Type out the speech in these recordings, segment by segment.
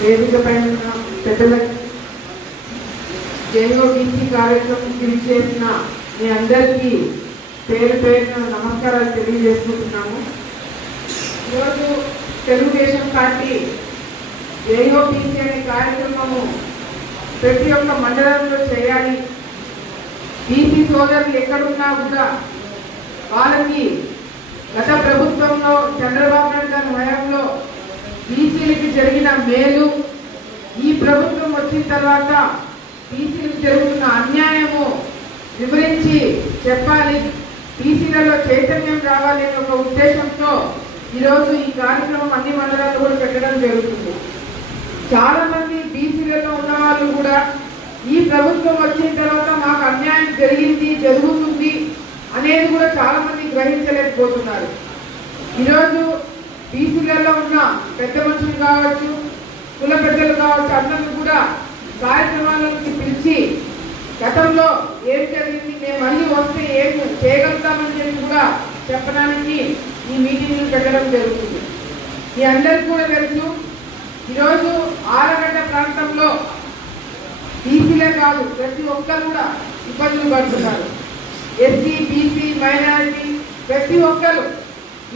వేదిక పైన పెద్దలకు జయోగించి కార్యక్రమం గురించి చేసిన మీ అందరికీ పేరు పేరున నమస్కారాలు తెలియజేసుకుంటున్నాము. ఈరోజు తెలుగుదేశం పార్టీ జేఓబీసీ అనే కార్యక్రమము ప్రతి ఒక్క మండలంలో చేయాలి. బీసీ సోదరులు ఎక్కడున్నా కూడా వాళ్ళకి గత ప్రభుత్వంలో చంద్రబాబు నాయుడు గారి హయాంలో బీసీలకి జరిగిన మేలు ఈ ప్రభుత్వం వచ్చిన తర్వాత బీసీలకు జరుగుతున్న అన్యాయము వివరించి చెప్పాలి. బీసీలలో చైతన్యం రావాలనే ఒక ఉద్దేశంతో ఈరోజు ఈ కార్యక్రమం అన్ని మండలాల్లో కూడా పెట్టడం జరుగుతుంది. చాలా మంది బీసీలలో ఉన్న వాళ్ళు కూడా ఈ ప్రభుత్వం వచ్చిన తర్వాత మాకు అన్యాయం జరిగింది జరుగుతుంది అనేది కూడా చాలా మంది గ్రహించలేకపోతున్నారు. ఈరోజు బీసీలలో ఉన్న పెద్ద మనుషులు కావచ్చు కుల పెద్దలు కావచ్చు అందరిని కూడా కార్యక్రమాలకి పిలిచి గతంలో ఏం జరిగింది మేము మళ్ళీ వస్తే ఏం చేయగలుగుతామని చెప్పి కూడా చెప్పడానికి ఈ మీటింగ్లు పెట్టడం జరుగుతుంది. మీ అందరికీ కూడా తెలుసు ఈరోజు ఆరగడ్డ ప్రాంతంలో బీసీలే కాదు ప్రతి ఒక్కరు కూడా ఇబ్బందులు పడుతున్నారు. ఎస్సీ బీసీ మైనారిటీ ప్రతి ఒక్కరు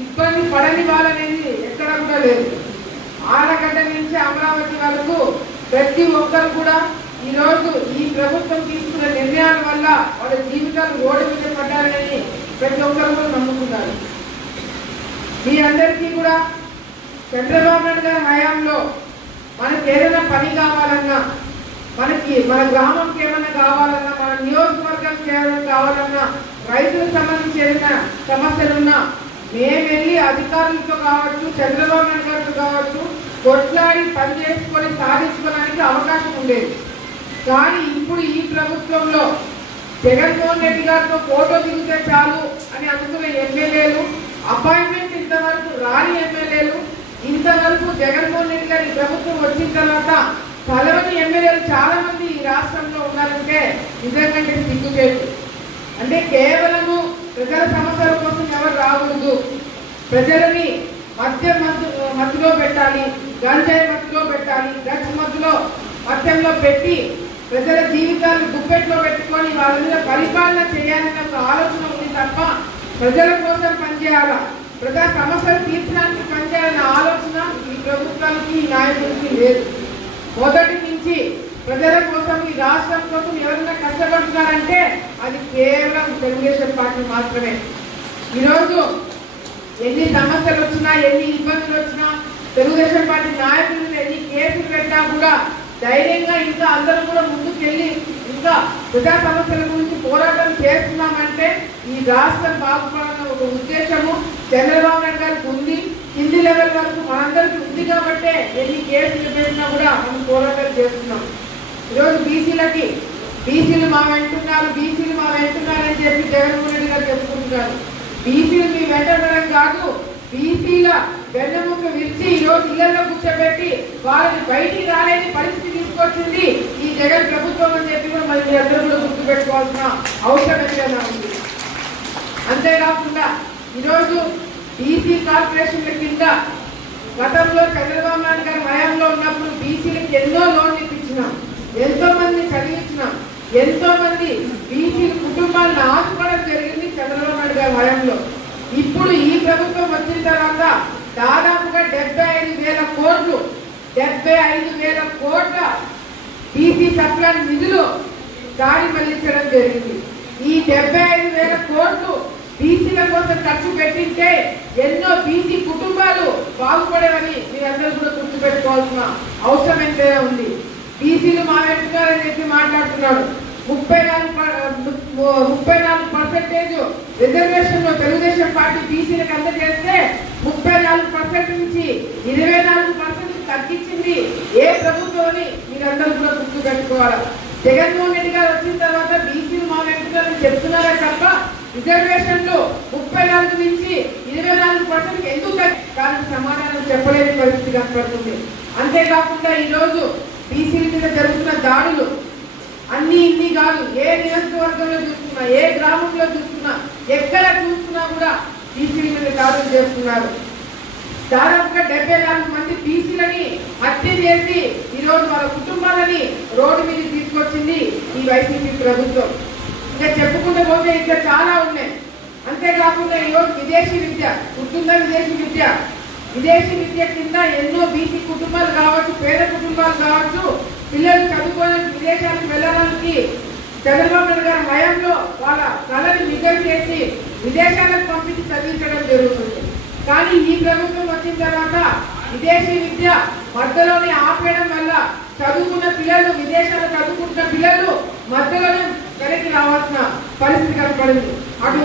ఇబ్బంది పడని వాళ్ళనేది ఎక్కడ కూడా లేదు. ఆడగడ్డ నుంచి అమరావతి వరకు ప్రతి ఒక్కరు కూడా ఈరోజు ఈ ప్రభుత్వం తీసుకున్న నిర్ణయాల వల్ల వాళ్ళ జీవితాలు ఓడి మీద పడ్డారని ప్రతి ఒక్కరు కూడా నమ్ముకున్నారు మీ అందరికీ కూడా చంద్రబాబు నాయుడు గారి హయాంలో మనకి ఏదైనా పని కావాలన్నా మనకి మన గ్రామంకి ఏమైనా కావాలన్నా మన నియోజకవర్గంకి ఏమైనా కావాలన్నా రైతులకు సంబంధించి ఏదైనా సమస్యలున్నా మేము వెళ్ళి అధికారులతో కావచ్చు చంద్రబాబు నాయుడు గారితో కావచ్చు కొట్లాడి పని చేసుకొని సాధించుకోవడానికి అవకాశం ఉండేది. కానీ ఇప్పుడు ఈ ప్రభుత్వంలో జగన్మోహన్ రెడ్డి గారితో ఫోటో దిగితే చాలు అని అనుకున్న ఎమ్మెల్యేలు అపాయింట్మెంట్ ఇంతవరకు రాని ఎమ్మెల్యేలు ఇంతవరకు జగన్మోహన్ రెడ్డి గారి ప్రభుత్వం వచ్చిన తర్వాత కలవని ఎమ్మెల్యేలు చాలా మంది ఈ రాష్ట్రంలో ఉన్నారంటే నిజంగా సిగ్గుచేటు. అంటే కేవలము ప్రజల సమస్యల కోసం ఎవరు రాకూడదు. ప్రజలని మద్యం మత్తు మత్తులో పెట్టాలి. గంజాయి మత్తులో పెట్టాలి. డ్రగ్స్ మధ్యలో మద్యంలో పెట్టి ప్రజల జీవితాలు గుప్పెట్లో పెట్టుకొని వాళ్ళ మీద పరిపాలన చేయాలనే ఒక ఆలోచన ఉంది తప్ప ప్రజల కోసం పనిచేయాలా? ప్రజా సమస్యలు తీర్చడానికి పనిచేయాలనే ఆలోచన ఈ ప్రభుత్వానికి ఈ నాయకుడికి లేదు. మొదటి నుంచి ప్రజల కోసం ఈ రాష్ట్రం కోసం ఎవరైనా కష్టపడుతున్నారంటే అది కేవలం తెలుగుదేశం పార్టీ మాత్రమే. ఈరోజు ఎన్ని సమస్యలు వచ్చినా ఎన్ని ఇబ్బందులు వచ్చినా తెలుగుదేశం పార్టీ నాయకులు ఎన్ని కేసులు పెట్టినా కూడా ధైర్యంగా ఇంకా అందరూ కూడా ముందుకెళ్ళి ఇంకా ప్రజా సమస్యల గురించి పోరాటం చేస్తున్నామంటే ఈ రాష్ట్రం బాగుపడాలన్న ఒక ఉద్దేశము. చంద్రబాబు నాయుడు గారికి ఉంది. కింది లెవెల్ వరకు మనందరికీ ఉంది కాబట్టే ఎన్ని కేసులు పెట్టినా కూడా మనం పోరాటం చేస్తున్నాం. ఈరోజు బీసీలకి బీసీలు మా వెంటున్నారు బీసీలు మా వెంటున్నారు అని చెప్పి జగన్మోహన్ రెడ్డి గారు చెప్పుకుంటున్నారు. బీసీలు మీ వెంటడం కాదు బీసీల వెన్నెముక విరిచి ఈ రోజు ఇళ్ళలో కూర్చోబెట్టి వాళ్ళని బయటికి రాలేని పరిస్థితి తీసుకొచ్చింది ఈ జగన్ ప్రభుత్వం అని చెప్పి కూడా మరి మీ అందరూ కూడా గుర్తు పెట్టుకోవాల్సిన అవసరం ఏదైనా ఉంది. అంతేకాకుండా ఈరోజు బీసీ కార్పొరేషన్ల కింద గతంలో చంద్రబాబు నాయుడు గారి హయాంలో ఉన్నప్పుడు బీసీలకు ఎన్నో లోన్లు ఇప్పించినాం. ఎంతో మంది చదివించినాం ఎంతో మంది బీసీ కుటుంబాలను ఆదుకోవడం జరిగింది చంద్రబాబు గారి హయాంలో. ఇప్పుడు ఈ ప్రభుత్వం వచ్చిన తర్వాత దాదాపుగా డెబ్బై ఐదు వేల కోట్లు డెబ్బై ఐదు వేల కోట్ల బీసీ సప్లాన్ నిధులు దాడి మళ్ళించడం జరిగింది. ఈ డెబ్బై ఐదు వేల కోట్లు బీసీల కోసం ఖర్చు పెట్టింటే ఎన్నో బీసీ కుటుంబాలు బాగుపడేవని మీరందరూ కూడా గుర్తుపెట్టుకోవాల్సిన అవసరం ఎంతైనా ఉంది. బీసీలు మా వెంటున్నారని చెప్పి మాట్లాడుతున్నాడు. ముప్పై నాలుగు ప- ముప్పై నాలుగు పర్సెంటేజ్ రిజర్వేషన్లో తెలుగుదేశం పార్టీ బీసీలకు అందజేస్తే ముప్పై నాలుగు పర్సెంట్ నుంచి ఇరవై నాలుగు పర్సెంట్ తగ్గించింది ఏ ప్రభుత్వం అని మీరందరూ కూడా గుర్తు పెట్టుకోవాలి. జగన్మోహన్ రెడ్డి గారు వచ్చిన తర్వాత బీసీలు మా వెంటనే చెప్తున్నారే తప్ప రిజర్వేషన్లు ముప్పై నాలుగు నుంచి ఇరవై నాలుగు పర్సెంట్ ఎందుకు దానికి సమాధానం చెప్పలేని పరిస్థితి కనపడుతుంది. అంతేకాకుండా ఈరోజు బీసీల మీద జరుగుతున్న దాడులు అన్ని ఇన్ని కాదు ఏ నియోజకవర్గంలో చూస్తున్నా ఏ గ్రామంలో చూస్తున్నా ఎక్కడ చూస్తున్నా కూడా బీసీల మీద దాడులు చేస్తున్నారు. దాదాపుగా డెబ్బై నాలుగు మంది బీసీలని హత్య చేసి ఈరోజు వాళ్ళ కుటుంబాలని రోడ్డు మీద తీసుకొచ్చింది ఈ వైసీపీ ప్రభుత్వం. ఇంకా చెప్పుకుంటూ పోతే ఇంకా చాలా ఉన్నాయి. అంతేకాకుండా ఈరోజు విదేశీ విద్య గుర్తుందా విదేశీ విద్య? విదేశీ విద్య కింద ఎన్నో బీసీ కుటుంబాలు కావచ్చు పేద కుటుంబాలు కావచ్చు పిల్లలు చదువుకోవడానికి విదేశాలకు వెళ్ళడానికి చంద్రబాబు గారి హయాంలో వాళ్ళ కళని నిజం చేసి విదేశాలకు పంపించి చదివించడం జరుగుతుంది. కానీ ఈ ప్రభుత్వం వచ్చిన తర్వాత విదేశీ విద్య మధ్యలోనే ఆపేయడం వల్ల చదువుకున్న పిల్లలు విదేశాల్లో చదువుకుంటున్న పిల్లలు మధ్యలోనే వెనక్కి రావాల్సిన పరిస్థితి కనపడింది. అటు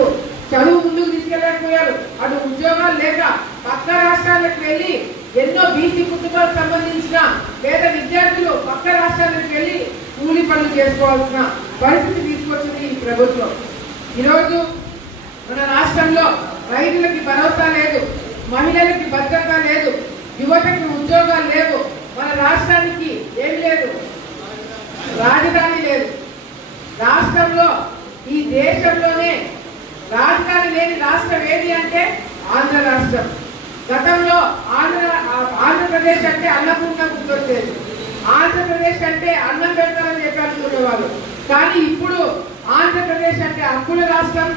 చదువు ముందుకు తీసుకెళ్ళకపోయారు అటు ఉద్యోగాలు లేక పక్క రాష్ట్రాలకు వెళ్ళి ఎన్నో బీసీ కుటుంబాలకు సంబంధించిన పేద విద్యార్థులు పక్క రాష్ట్రాలకు వెళ్ళి కూలి పనులు చేసుకోవాల్సిన పరిస్థితి తీసుకొచ్చింది ఈ ప్రభుత్వం. ఈరోజు మన రాష్ట్రంలో రైతులకి భరోసా లేదు మహిళలకి భద్రత లేదు యువతకి ఉద్యోగాలు లేవు మన రాష్ట్రానికి ఏం లేదు రాజధాని లేదు. రాష్ట్రంలో ఈ దేశంలోనే రాజధాని లేని రాష్ట్రం ఏది అంటే ఆంధ్ర రాష్ట్రం. గతంలో ఆంధ్ర ఆంధ్రప్రదేశ్ అంటే అన్నపూర్ణ గుర్తొచ్చేది. ఆంధ్రప్రదేశ్ అంటే అన్నం పెడతారని చెప్పి అనుకునేవాళ్ళు కానీ ఇప్పుడు ఆంధ్రప్రదేశ్ అంటే అప్పుల రాష్ట్రం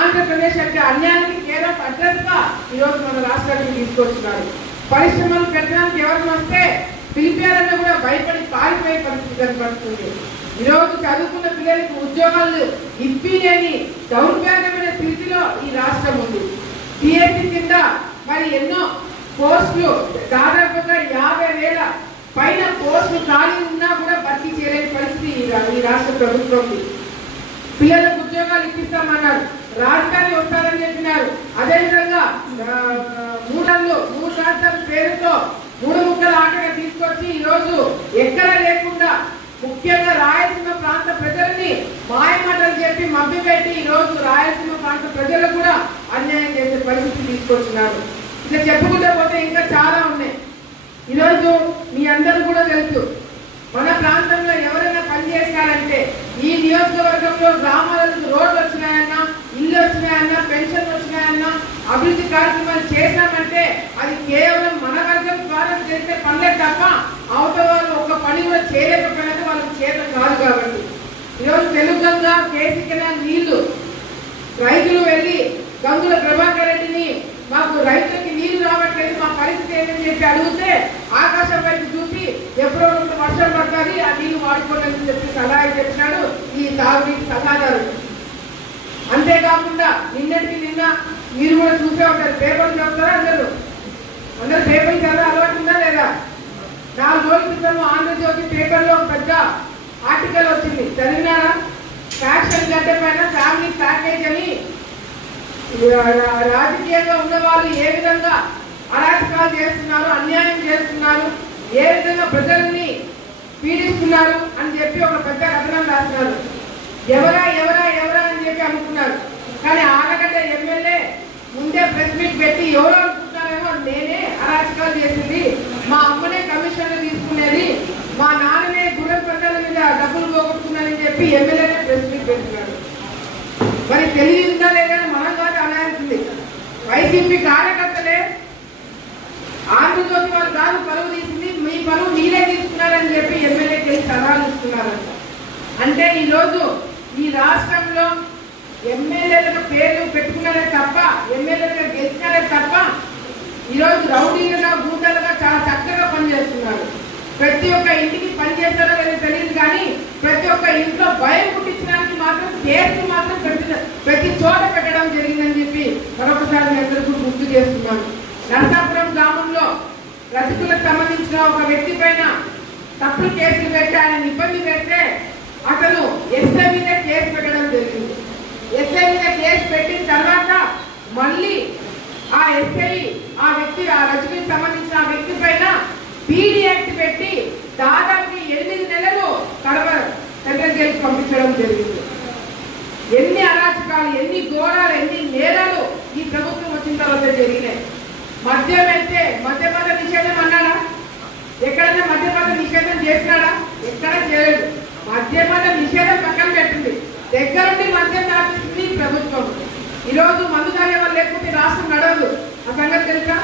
ఆంధ్రప్రదేశ్ అంటే అన్యాయానికి కేరఫ్ ఆఫ్ అడ్రస్గా ఈరోజు మన రాష్ట్రానికి తీసుకొచ్చినారు. పరిశ్రమలు పెట్టడానికి ఎవరిని వస్తే పిలిపారన్న కూడా భయపడి పారిపోయే పరిస్థితి కనపడుతుంది. ఈరోజు చదువుకున్న పిల్లలకు ఉద్యోగాలు ఇప్పి లేని దౌర్భాగ్యమైన స్థితిలో ఈ రాష్ట్రం ఉంది. టీఎస్సీ కింద మరి ఎన్నో పోస్టులు దాదాపుగా యాభై వేల పైన పోస్టులు ఖాళీ ఉన్నా కూడా భర్తీ చేయలేని పరిస్థితి ఈ ఈ రాష్ట్ర ప్రభుత్వం పిల్లలకు ఉద్యోగాలు ఇప్పిస్తామన్నారు. రాజధాని వస్తారని చెప్పినారు. అదేవిధంగా ఆ, మూడళ్ళు మూడు రాష్ట్రాల పేరుతో మూడు ముక్కల ఆటగా తీసుకొచ్చి ఈ రోజు ఎక్కడ లేకుండా ముఖ్యంగా రాయలసీమ ప్రాంత ప్రజల్ని మాయమాటలు చెప్పి మభ్యపెట్టి ఈ రోజు రాయలసీమ ప్రాంత ప్రజలు కూడా అన్యాయం చేసే పరిస్థితి తీసుకొచ్చినారు. ఇట్లా చెప్పుకుంటే పోతే ఇంకా చాలా ఉన్నాయి. ఈరోజు మీ అందరూ కూడా తెలుసు మన ప్రాంతంలో ఎవరైనా పని చేశారంటే ఈ నియోజకవర్గంలో గ్రామాలకు రోడ్లు వచ్చినాయన్నా ఇల్లు వచ్చినాయన్నా పెన్షన్ వచ్చినాయన్నా అభివృద్ధి కార్యక్రమాలు చేశామంటే అది కేవలం మన వర్గం ద్వారా చేస్తే పనులే తప్ప అవతల వాళ్ళు ఒక పని కూడా చేయలేకపోయినది వాళ్ళకి చేత కాదు కాబట్టి. ఈరోజు తెలుగు కేసీ కెనాల్ నీళ్ళు. రైతులు వెళ్ళి గంగుల ప్రభాకర్ రెడ్డిని మాకు రైతులకి నీళ్ళు రావట్లేదు మా పరిస్థితి ఏంటని చెప్పి అడిగితే ఆకాశం వైపు చూసి ఎప్పుడో ఒకటి వర్షం పడుతుంది ఆ నీళ్ళు వాడుకోలేదని చెప్పి సలహా చెప్పినాడు ఈ తాగునీటి సలహాదారు. అంతేకాకుండా నిన్నటికి నిన్న మీరు కూడా చూసే ఉంటారు పేపర్లు చదువుతారా అందరూ? అందరు పేపర్లు చదివే అలవాటు ఉందా లేదా? నాలుగు రోజుల క్రితం ఆంధ్రజ్యోతి పేపర్లో ఒక పెద్ద ఆర్టికల్ వచ్చింది. చదివినారా? ఫ్యాక్షన్ గడ్డ పైన ఫ్యామిలీ ప్యాకేజ్ అని రాజకీయంగా ఉన్న వాళ్ళు ఏ విధంగా అరాచకాలు చేస్తున్నారు అన్యాయం చేస్తున్నారు ఏ విధంగా ప్రజల్ని పీడిస్తున్నారు అని చెప్పి ఒక పెద్ద కథనం రాస్తున్నారు ఎవరా ఎవరా ఎవరా అని చెప్పి అనుకున్నారు. కానీ ఆనగడ్డ ఎమ్మెల్యే ముందే ప్రెస్ మీట్ పెట్టి ఎవరు అనుకుంటున్నారేమో నేనే అరాచకాలు చేసింది. మా అమ్మనే కమిషన్లు తీసుకునేది మా నాన్ననే గుర్రం పంటల మీద డబ్బులు పోగొట్టుకున్నానని చెప్పి ఎమ్మెల్యేనే ప్రెస్ మీట్ పెట్టుకున్నాడు మరి తెలివి ఉందా లేదా అని మనం కాదు అనాల్సింది వైసీపీ కార్యకర్తలే ఆంధ్రజ్యోతి వాళ్ళు కాదు పరువు తీసింది. మీ పరువు మీరే తీసుకున్నారని చెప్పి ఎమ్మెల్యేకి వెళ్ళి సలహాలు ఇస్తున్నారంట. అంటే ఈరోజు ఈ రాష్ట్రంలో ఎమ్మెల్యేలకు పేర్లు పెట్టుకున్నారే తప్ప ఎమ్మెల్యేలుగా గెలిచినారే తప్ప ఈరోజు రౌడీలుగా గూండాలుగా చాలా చక్కగా పనిచేస్తున్నారు. ప్రతి ఒక్క ఇంటికి పనిచేస్తారో లేదో తెలియదు కానీ ప్రతి ఒక్క ఇంట్లో భయం పుట్టించడానికి మాత్రం కేసులు మాత్రం ప్రతి ప్రతి చోట పెట్టడం జరిగిందని చెప్పి మరొకసారి మీ అందరికీ గుర్తు చేస్తున్నాను నరసాపురం గ్రామంలో రసికులకు సంబంధించిన ఒక వ్యక్తి పైన తప్పుడు కేసులు పెట్టి ఆయన ఇబ్బంది పెడితే అతను ఎస్ఐ మీద కేసు పెట్టడం జరిగింది. ఎస్ఐ మీద కేసు పెట్టిన తర్వాత మళ్ళీ ఆ ఎస్ఐ ఆ వ్యక్తి ఆ రజకులకు సంబంధించిన ఆ వ్యక్తి పైన పీడీ యాక్ట్ పెట్టి దాదాపు ఎనిమిది నెలలు కడప సెంట్రల్ జైలుకి పంపించడం జరిగింది. ఎన్ని అరాచకాలు ఎన్ని ఘోరాలు ఎన్ని నేరాలు ఈ ప్రభుత్వం వచ్చిన తర్వాత జరిగినాయి. మద్యం అయితే మద్యపాన నిషేధం అన్నాడా? ఎక్కడైనా మద్యపాన నిషేధం చేసినాడా? ఎక్కడ చేయలేదు. మద్యపాన నిషేధం పక్కన పెట్టింది. దగ్గరుండి మద్యం తాపిస్తుంది ప్రభుత్వం. ఈరోజు మందు తాగే వాళ్ళు లేకపోతే రాష్ట్రం నడవదు. ఆ సంగతి తెలుసా?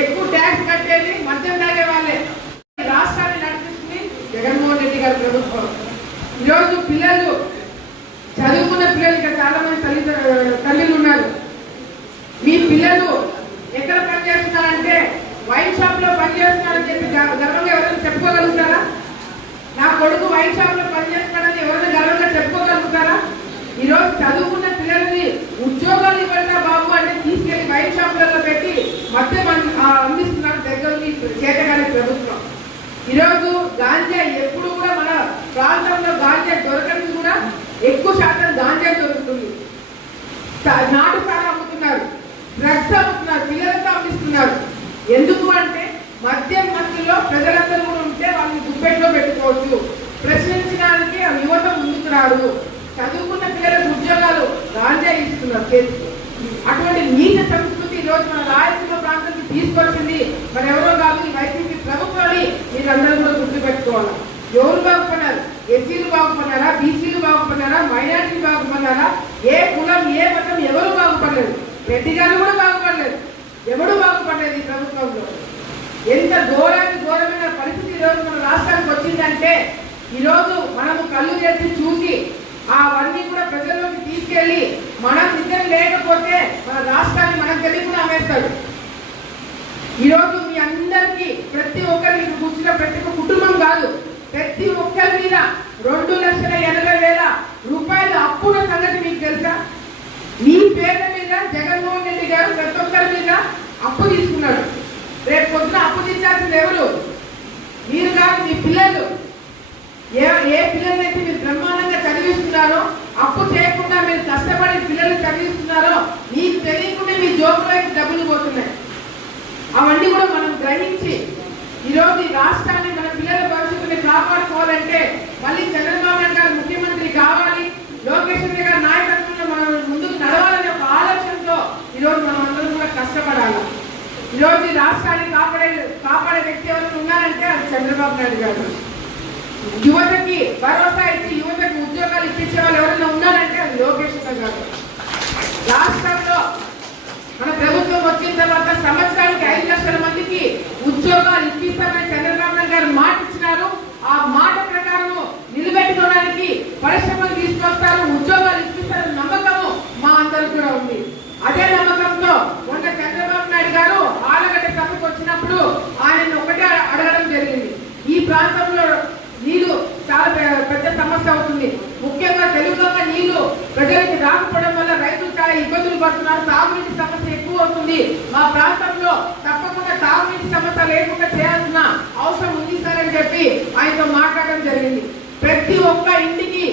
ఎక్కువ ట్యాక్స్ కట్టేది మద్యం తాగే వాళ్ళే. రాష్ట్రాన్ని నడిపిస్తుంది జగన్మోహన్ రెడ్డి గారి ప్రభుత్వం. ఈరోజు పిల్లలు చదువుకున్న పిల్లలు ఇక్కడ చాలా మంది తల్లి తల్లిలు ఉన్నారు. మీ పిల్లలు ఎక్కడ పనిచేస్తున్నారంటే వైన్ షాప్లో పనిచేస్తున్నారని చెప్పి గర్వంగా ఎవరైనా చెప్పుకోగలుగుతారా? నా కొడుకు వైన్ షాప్లో పనిచేస్తున్నాడని ఎవరైనా గర్వంగా చెప్పుకోగలుగుతారా? ఈరోజు చదువుకున్న పిల్లల్ని ఉద్యోగాలు ఇవ్వండి బాబు అంటే తీసుకెళ్ళి వైన్ షాపులలో పెట్టి మద్యం అందిస్తున్నారు దగ్గరికి చేతగానే ప్రభుత్వం. ఈరోజు గాంజా ఎప్పుడు కూడా మన ప్రాంతంలో గాంజా దొరకడం కూడా ఎక్కువ శాతం గాంజా దొరుకుతుంది. నాటు సారా అమ్ముతున్నారు డ్రగ్స్ అమ్ముతున్నారు పిల్లలతో అమ్మిస్తున్నారు. ఎందుకు అంటే మద్యం మందులో ప్రజలందరూ కూడా ఉంటే వాళ్ళని గుప్పెట్లో పెట్టుకోవచ్చు. ప్రశ్నించడానికి ఆ యువత ముందుకు రాదు చదువుకున్న పిల్లలకు ఉద్యోగాలు గాంజా ఇస్తున్నారు చేతికి. అటువంటి నీచ సంస్కృతి ఈరోజు రోజు మన రాయలసీమ ప్రాంతానికి తీసుకొచ్చింది. మరి ఎవరో కాదు ఈ వైసీపీ ప్రభుత్వాన్ని మీరు అందరూ కూడా గుర్తుపెట్టుకోవాలి. ఎవరు బాగుపడ్డారు? ఎస్సీలు బాగుపడ్డారా? బీసీలు బాగుపడ్డారా? మైనార్టీలు బాగుపడ్డారా? ఏ కులం ఏ మతం ఎవరు బాగుపడలేదు? రెడ్డి గారు కూడా బాగుపడలేదు. ఎవడు బాగుపడలేదు ఈ ప్రభుత్వంలో? ఎంత ఘోరానికి ఘోరమైన పరిస్థితి ఈరోజు మన రాష్ట్రానికి వచ్చిందంటే ఈరోజు మనము కళ్ళు తెరిచి చూసి అవన్నీ కూడా ప్రజల్లోకి తీసుకెళ్ళి మనం నిద్ర లేకపోతే మన రాష్ట్రాన్ని మనకు తెలియకుండా అమ్మేస్తాడు. ఈరోజు మీ అందరికీ ప్రతి ఒక్కరి కూర్చున్న ప్రతి ఒక్క కుటుంబం కాదు ప్రతి ఒక్కరి మీద రెండు లక్షల ఎనభై వేల రూపాయల అప్పుల సంగతి మీకు తెలుసా? మీ పేర్ల మీద జగన్మోహన్ రెడ్డి గారు ప్రతి ఒక్కరి మీద అప్పు తీసుకున్నాడు. రేపు పొద్దున అప్పు తీర్చాల్సింది ఎవరు? మీరు కాదు మీ పిల్లలు. ఏ ఏ పిల్లలైతే మీరు బ్రహ్మాండంగా చదివిస్తున్నారో అప్పు చేయకుండా మీరు కష్టపడి పిల్లలు చదివిస్తున్నారో మీకు తెలియకుండా మీ జోబులోకి డబ్బులు పోతున్నాయి. అవన్నీ కూడా మనం గ్రహించి ఈరోజు ఈ రాష్ట్రాన్ని మన పిల్లల భవిష్యత్తుని కాపాడుకోవాలంటే మళ్ళీ చంద్రబాబు నాయుడు గారు ముఖ్యమంత్రి కావాలి లోకేష్ రెడ్డి గారి నాయకత్వంలో మనం ముందుకు నడవాలనే ఒక ఆలోచనతో ఈరోజు మనం అందరం కూడా కష్టపడాలి. ఈరోజు ఈ రాష్ట్రాన్ని కాపాడే కాపాడే వ్యక్తి ఎవరైనా ఉన్నారంటే అది చంద్రబాబు నాయుడు గారు. యువతకి భరోసా ఇచ్చి యువతకి ఉద్యోగాలు ఇప్పించే వాళ్ళు ఎవరైనా ఉన్నారంటే అది లోకేష్ గారు. రాష్ట్రంలో మన ప్రభుత్వం వచ్చిన తర్వాత సంవత్సరానికి ఐదు లక్షల మందికి ఉద్యోగాలు ఇప్పిస్తామని చంద్రబాబు నాయుడు గారు మాట ఇచ్చినారు ఆ మాట ప్రకారం నిలబెట్టుకోవడానికి పరిశ్రమలు తీసుకొస్తారు ఉద్యోగాలు ఇప్పిస్తారు నమ్మకము మా అందరికి కూడా ఉంది అదే నమ్మకంతో మొన్న చంద్రబాబు నాయుడు గారు ఆలగడ్డ సభకు వచ్చినప్పుడు ఆయన ఒకటే అడగడం జరిగింది ఈ ప్రాంతంలో నీళ్ళు చాలా పె- పెద్ద సమస్య అవుతుంది ముఖ్యంగా తెలుగులో నీళ్ళు ప్రజలకి రాకపోవడం వల్ల రైతులు చాలా ఇబ్బందులు పడుతున్నారు తాగునీటి సమస్య ఎక్కువ అవుతుంది మా ప్రాంతంలో తప్పకుండా తాగునీటి సమస్య లేకుండా చేయాల్సిన అవసరం ఉంది సార్ అని చెప్పి ఆయనతో మాట్లాడడం జరిగింది ప్రతి ఒక్క ఇంటికి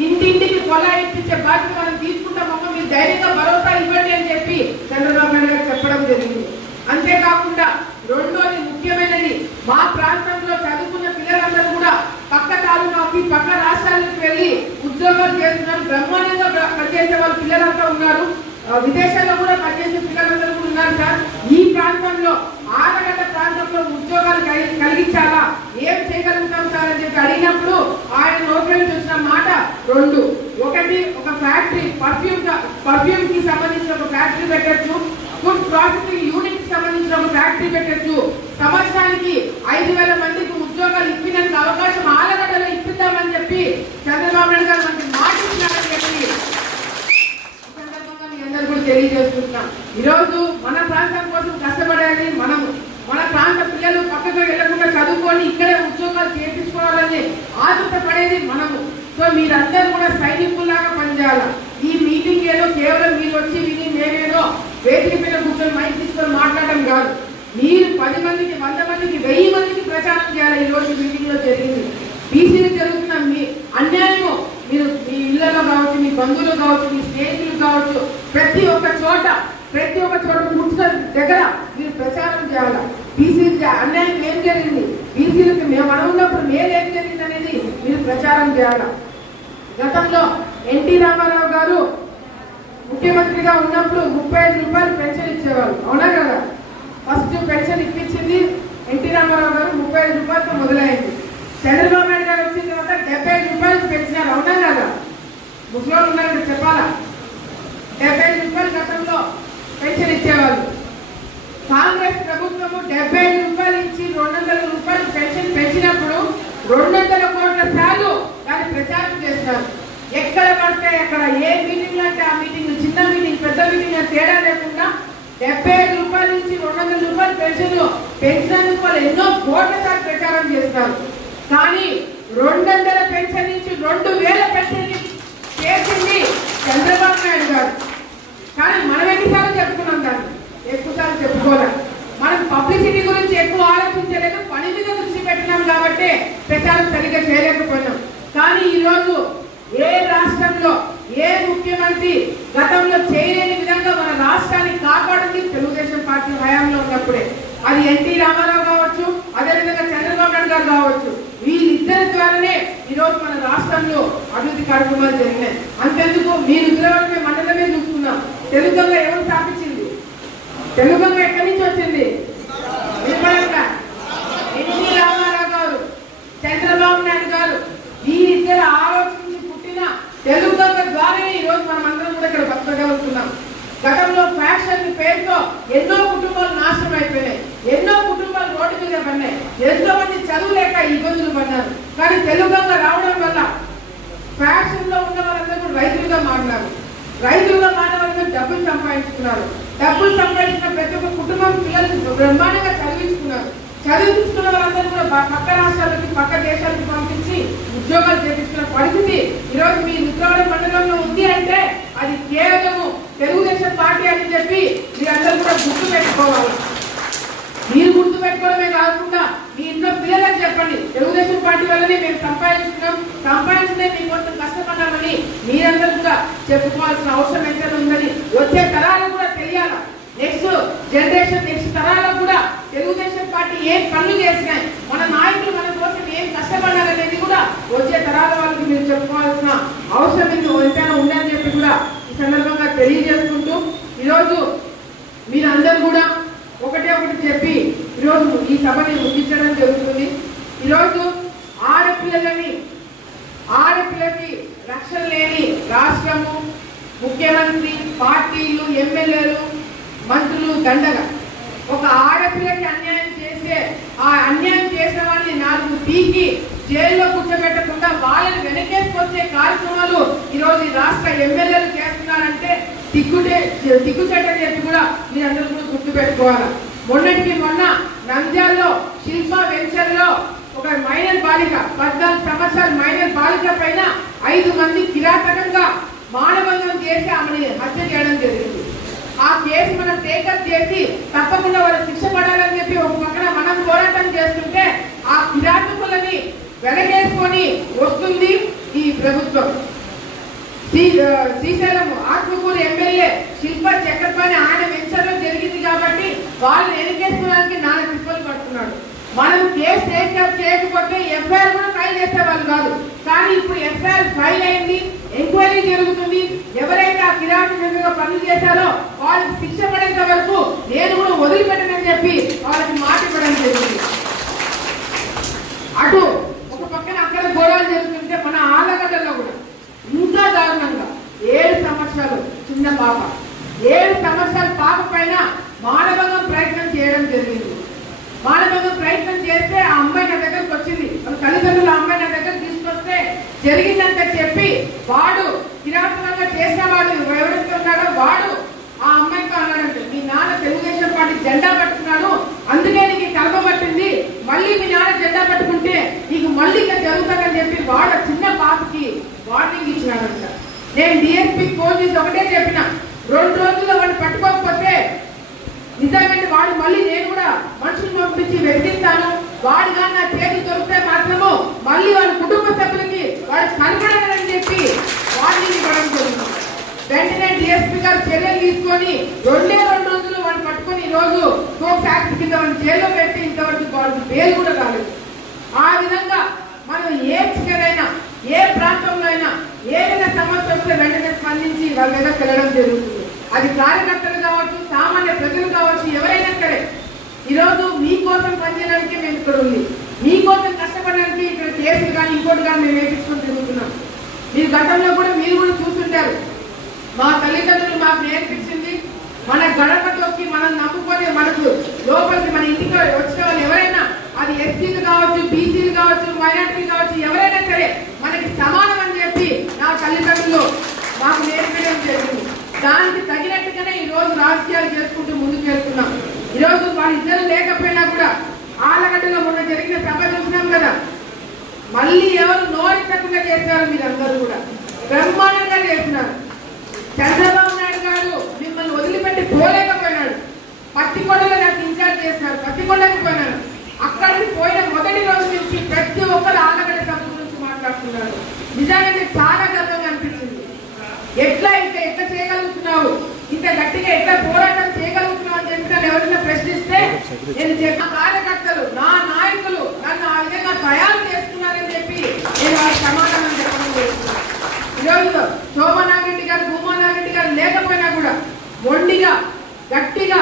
ఇంటింటికి కొలాయి ఇప్పించే బాధ్యత మనం తీసుకుంటామమ్మ మీరు ధైర్యంగా భరోసా ఇవ్వండి అని చెప్పి చంద్రబాబు నాయుడు గారు చెప్పడం జరిగింది అంతేకాకుండా రెండోది ముఖ్యమైనది మా ప్రాంతంలో చదువుకున్న పిల్లలందరూ కూడా పక్క తాలూకాకి పక్క రాష్ట్రాలకు వెళ్ళి ఉద్యోగాలు చేస్తున్నారు బ్రహ్మాండంగా బ్ర- పనిచేసే వాళ్ళ పిల్లలంతా ఉన్నారు ఆ, విదేశాల్లో కూడా పనిచేసే పిల్లలందరూ కూడా ఉన్నారు సార్ ఈ ప్రాంతంలో ఆరగడ్డ ప్రాంతంలో ఉద్యోగాలు కలిగి- కలిగించాలా ఏం చేయగలుగుతాం సార్ అని చెప్పి అడిగినప్పుడు ఆయన నోట్ల నుంచి వచ్చిన మాట రెండు ఒకటి ఒక ఫ్యాక్టరీ పర్ఫ్యూమ్ పర్ఫ్యూమ్కి సంబంధించిన ఒక ఫ్యాక్టరీ పెట్టచ్చు ఫుడ్ ప్రాసెసింగ్ యూనిట్కి సంబంధించిన ఒక ఫ్యాక్టరీ పెట్టచ్చు సంవత్సరానికి ఐదు వేల మందికి ఉద్యోగాలు ఇప్పినందుకు అవకాశం ఆలగడ్డలో ఇప్పిద్దామని చెప్పి చంద్రబాబు నాయుడు గారు మనకి మాట ఇచ్చినారని చెప్పి ఈ సందర్భంగా మీ అందరూ కూడా తెలియజేసుకుంటున్నాం. ఈరోజు మన ప్రాంతం కోసం కష్టపడేది మనము మన ప్రాంత పిల్లలు పక్కకు వెళ్ళకుండా చదువుకొని ఇక్కడే ఉద్యోగాలు చేపించుకోవాలని ఆతృత పడేది మనము. సో మీరందరూ కూడా సైనికుల్లాగా పనిచేయాలి? ఈ మీటింగ్ ఏదో కేవలం మీరు వచ్చి విని మేమేదో వేదిక మీద కూర్చొని మైక్ తీసుకొని మాట్లాడడం కాదు. మీరు పది మందికి వంద మందికి వెయ్యి మందికి ప్రచారం చేయాలి? ఈ రోజు మీటింగ్లో జరిగింది. బీసీలు మీ అన్యాయము మీరు మీ ఇళ్ళలో కావచ్చు మీ బంధువులు కావచ్చు మీ స్నేహితులు కావచ్చు ప్రతి ఒక్క చోట ప్రతి ఒక్క చోట కూర్చున్న దగ్గర మీరు ప్రచారం చేయాలి? బీసీలు అన్యాయం ఏం జరిగింది? బీసీలకు మేము మనం ఉన్నప్పుడు మేలు ఏం జరిగింది అనేది మీరు ప్రచారం చేయాలి? గతంలో ఎన్టీ రామారావు గారు ముఖ్యమంత్రిగా ఉన్నప్పుడు ముప్పై ఐదు రూపాయలు పెన్షన్ ఇచ్చేవారు. అవునా కదా? ఫస్ట్ పెన్షన్ ఇప్పించింది ఎన్టీ రామారావు గారు ముప్పై ఐదు రూపాయలతో మొదలైంది. చంద్రబాబు నాయుడు గారు వచ్చిన తర్వాత డెబ్బై ఐదు రూపాయలకు పెంచినారు. అవునా కదా? ముసలోళ్ళు ఉన్నారు మీరు చెప్పాలా? డెబ్బై ఐదు రూపాయలు గతంలో పెన్షన్ ఇచ్చేవాళ్ళు. కాంగ్రెస్ ప్రభుత్వము డెబ్బై ఐదు రూపాయలు ఇచ్చి రెండు వందల రూపాయలు పెన్షన్ పెంచినప్పుడు రెండు వందల కోట్ల సార్లు దాన్ని ప్రచారం చేస్తున్నారు. ఎక్కడ పడితే అక్కడ ఏ మీటింగ్ అంటే ఆ మీటింగ్ చిన్న మీటింగ్ పెద్ద మీటింగ్ అని తేడా లేకుండా డెబ్బై ఐదు రూపాయల నుంచి రెండు వందల రూపాయలు పెన్షన్ పెంచినందుకు వాళ్ళు ఎన్నో కోట్ల సార్లు ప్రచారం చేస్తారు కానీ రెండు వందల పెన్షన్ నుంచి రెండు వేల పెన్షన్ చేసింది చంద్రబాబు నాయుడు గారు. కానీ మనం ఎన్నిసార్లు చెప్పుకున్నాం దాన్ని? ఎక్కువసార్లు చెప్పుకోవాలి మనం పబ్లిసిటీ గురించి ఎక్కువ ఆలోచించలేదు పని మీద దృష్టి పెట్టినాం కాబట్టి ప్రచారం సరిగ్గా చేయలేకపోయినాం. కానీ ఈరోజు ఏ రాష్ట్రంలో ఏ ముఖ్యమంత్రి గతంలో చేయలేని విధంగా మన రాష్ట్రాన్ని కాపాడింది తెలుగుదేశం పార్టీ హయాంలో ఉన్నప్పుడే. అది ఎన్టీ రామారావు కావచ్చు అదేవిధంగా చంద్రబాబు నాయుడు గారు కావచ్చు. ఇద్దరి ద్వారానే ఈరోజు మన రాష్ట్రంలో అభివృద్ధి కార్యక్రమాలు జరిగినాయి. అంతెందుకు మీరు ఉగ్రవాదమే మండలమే చూసుకున్నాం తెలుగులో ఎవరు స్థాపించింది? తెలుగులో ఎక్కడి నుంచి వచ్చింది? ఎన్టీ రామారావు గారు చంద్రబాబు నాయుడు గారు వీరిద్దరు ఆలోచించి పుట్టిన తెలుగు ద్వారానే ఈ రోజు మనం అందరం కూడా ఇక్కడ బతకగలుగుతున్నాం గతంలో ఫ్యాషన్ పేరుతో ఎన్నో కుటుంబాలు నాశనం అయిపోయినాయి. ఎన్నో కుటుంబాలు రోడ్డు మీద పడినాయి. ఎంతో మంది చదువులేక ఇబ్బందులు పడినారు కానీ తెలుగులో రావడం వల్ల ఫ్యాషన్లో ఉన్న వాళ్ళందరూ రైతులుగా మారినారు. రైతులుగా మారిన వాళ్ళందరూ డబ్బులు సంపాదించుకున్నారు. డబ్బులు సంపాదించిన ప్రతి ఒక్క కుటుంబం పిల్లలు బ్రహ్మాండంగా చదివించుకున్నారు. చదివించుకున్న వాళ్ళందరూ కూడా పక్క రాష్ట్రాలకి పక్క దేశాలకు పంపించి ఉద్యోగాలు చేపిస్తున్న పరిస్థితి ఈరోజు మీ ఉత్తరాల మండలంలో ఉంది అంటే అది కేవలము తెలుగుదేశం పార్టీ అని చెప్పి మీరందరూ కూడా గుర్తు పెట్టుకోవాలి. మీరు గుర్తు పెట్టుకోవడమే కాకుండా మీ ఇంట్లో పిల్లలకు చెప్పండి. తెలుగుదేశం పార్టీ వల్లనే మేము సంపాదించుకున్నాం సంపాదించిందే మీకోసం కష్టపడ్డామని మీరందరూ కూడా చెప్పుకోవాల్సిన అవసరం ఎంత ఉందని వచ్చే తరాలకు కూడా తెలియాలి. నెక్స్ట్ జనరేషన్ నెక్స్ట్ తరాలకు కూడా తెలుగుదేశం పార్టీ ఏం పనులు చేసినాయి మన నాయకులు మన కోసం ఏం కష్టపడాలనేది కూడా వచ్చే తరాల వాళ్ళకి మీరు చెప్పుకోవాల్సిన అవసరం మీకు ఎంతైనా ఉందని చెప్పి కూడా ఈ సందర్భంగా తెలియజేసుకుంటూ ఈరోజు మీరందరూ కూడా ఒకటే ఒకటి చెప్పి ఈరోజు ఈ సభని ముగించడం జరుగుతుంది ఈరోజు ఆడపిల్లలని ఆడపిల్లకి రక్షణ లేని రాష్ట్రము ముఖ్యమంత్రి పార్టీలు ఎమ్మెల్యేలు మంత్రులు దండగ ఒక ఆడపిల్లకి అన్యాయం చేస్తే ఆ అన్యాయం చేసిన వాళ్ళని నాలుగు పీకి జైల్లో కూర్చోబెట్టకుండా వాళ్ళని వెనకేసుకొచ్చే కార్యక్రమాలు ఈరోజు ఈ రాష్ట్ర ఎమ్మెల్యేలు చేస్తున్నారంటే సిగ్గుటే సిగ్గుచేట చెప్పి కూడా మీరందరూ కూడా గుర్తు పెట్టుకోవాలి. మొన్నటికి మొన్న నంద్యాల్లో శిల్ప వెంచర్లో ఒక మైనర్ బాలిక పద్నాలుగు సంవత్సరాల మైనర్ బాలిక పైన ఐదు మంది కిరాతకంగా మానభంగం చేసి ఆమెని హత్య చేయడం జరిగింది. ఆ కేసు మనం టేకప్ చేసి తప్పకుండా వాళ్ళు శిక్ష పడాలని చెప్పి ఒక పక్కన మనం పోరాటం చేస్తుంటే ఆ కిరాతకులని వెనకేసుకొని వస్తుంది ఈ ప్రభుత్వం. శ్రీ- శ్రీశైలం ఆత్మకూరు ఎమ్మెల్యే శిల్ప చక్రపాణి ఆయన వెంచర్లో జరిగింది కాబట్టి వాళ్ళు ఎన్నికేసుకోవడానికి నాన్న తిప్పలు పడుతున్నాడు. మనం కేసు టేకప్ చేయకపోతే ఎఫ్ఐఆర్ కూడా ఫైల్ చేసేవాళ్ళు కాదు. కానీ ఇప్పుడు ఎఫ్ఐఆర్ ఫైల్ అయింది ఎంక్వైరీ జరుగుతుంది. ఎవరైతే ఆ కిరాటకంగా పనులు చేశారో వాళ్ళకి శిక్ష పడేంత వరకు నేను కూడా వదిలిపెట్టనని చెప్పి వాళ్ళకి మాట ఇవ్వడం జరిగింది. అటు ఒక పక్కన అక్కడ గొడవలు జరుగుతుంటే మన ఆలగడ్డలో కూడా దారుణంగా ఏడు సంవత్సరాలు చిన్న పాప. ఏడు సంవత్సరాల పాప పైన మానభంగం ప్రయత్నం చేయడం జరిగింది. మానభంగం ప్రయత్నం చేస్తే ఆ అమ్మాయి నా దగ్గరకు వచ్చింది. వాళ్ళ తల్లిదండ్రులు అమ్మాయి నా దగ్గర తీసుకొస్తే జరిగిందంత చెప్పి వాడు కిరాతకంగా చేసిన వాడు ఎవరైతే వాడు ఆ అమ్మాయితో అన్నాడంటే మీ నాన్న తెలుగుదేశం పార్టీ జెండా పట్టుకున్నాడు అందుకే నీకు కలప పట్టింది. మళ్ళీ మీ నాన్న జెండా పట్టుకుంటే నీకు మళ్ళీ ఇక జరుగుతుందని చెప్పి వాడు చిన్న పాపకి నేను డిఎస్పీకి ఫోన్ చేసి ఒకటే చెప్పిన. రెండు రోజుల్లో వాడిని పట్టుకోకపోతే నిజంగా వాడు మళ్ళీ నేను కూడా మనుషులు పంపించి వెతికిస్తాను. వాడు కానీ నా చేతి దొరికితే మాత్రము మళ్ళీ వాళ్ళ కుటుంబ సభ్యులకి వాడు కనపడదని చెప్పి వాడిని ఇవ్వడం జరుగుతుంది వెంటనే డిఎస్పీ గారు చర్యలు తీసుకొని రెండే రెండు రోజులు వాడిని పట్టుకొని ఈ రోజు కోక్స్ యాక్ట్ కింద వాడిని జైల్లో పెట్టి ఇంతవరకు వాళ్ళకి పేరు కూడా రాలేదు. ఆ విధంగా మనం ఏ అయినా ఏ ప్రాంతంలో అయినా ఏదైనా సమస్య వస్తే వెంటనే స్పందించి వాళ్ళ మీద వెళ్ళడం జరుగుతుంది. అది కార్యకర్తలు కావచ్చు సామాన్య ప్రజలు కావచ్చు ఎవరైనా సరే. ఈరోజు మీకోసం పనిచేయడానికి మేము ఇక్కడ ఉంది. మీకోసం కష్టపడడానికి ఇక్కడ కేసులు కానీ ఇంకోటి కానీ మేము వేపించుకొని తిరుగుతున్నాం. మీరు గతంలో కూడా మీరు కూడా చూస్తుంటారు. మా తల్లిదండ్రులు మాకు నేర్పించింది మన గడపలోకి మనం నమ్ముకొని మనకు లోపలికి మన ఇంటికి వచ్చిన వాళ్ళు ఎవరైనా అది ఎస్సీలు కావచ్చు బీసీలు కావచ్చు మైనార్టీలు కావచ్చు ఎవరైనా సరే అందరికీ సమానం అని చెప్పి నా తల్లిదండ్రులు మాకు నేర్పించడం జరిగింది. దానికి తగినట్టుగానే ఈ రోజు రాజకీయాలు చేసుకుంటూ ముందుకు వెళ్తున్నాం. ఈ రోజు వాళ్ళిద్దరు లేకపోయినా కూడా ఆలగడ్డలో మొన్న జరిగిన సభ చూసినాం కదా. మళ్ళీ ఎవరు నోరెత్తకుండా చేస్తారు మీరందరూ కూడా. బ్రహ్మాండంగా చేస్తున్నారు చంద్రబాబు నాయుడు గారు ఇంకా గట్టిగా ఎట్లా పోరాటం చేయగలుగుతున్నాం అని చెప్పి నన్ను ఎవరైనా ప్రశ్నిస్తే నేను చెప్పిన కార్యకర్తలు నా నాయకులు నన్ను ఆ విధంగా తయారు చేస్తున్నారని చెప్పి నేను వారి సమాధానం చెప్పడం ఈరోజు సోమనారెడ్డి గారు భూమానారెడ్డి గారు లేకపోయినా కూడా మొండిగా గట్టిగా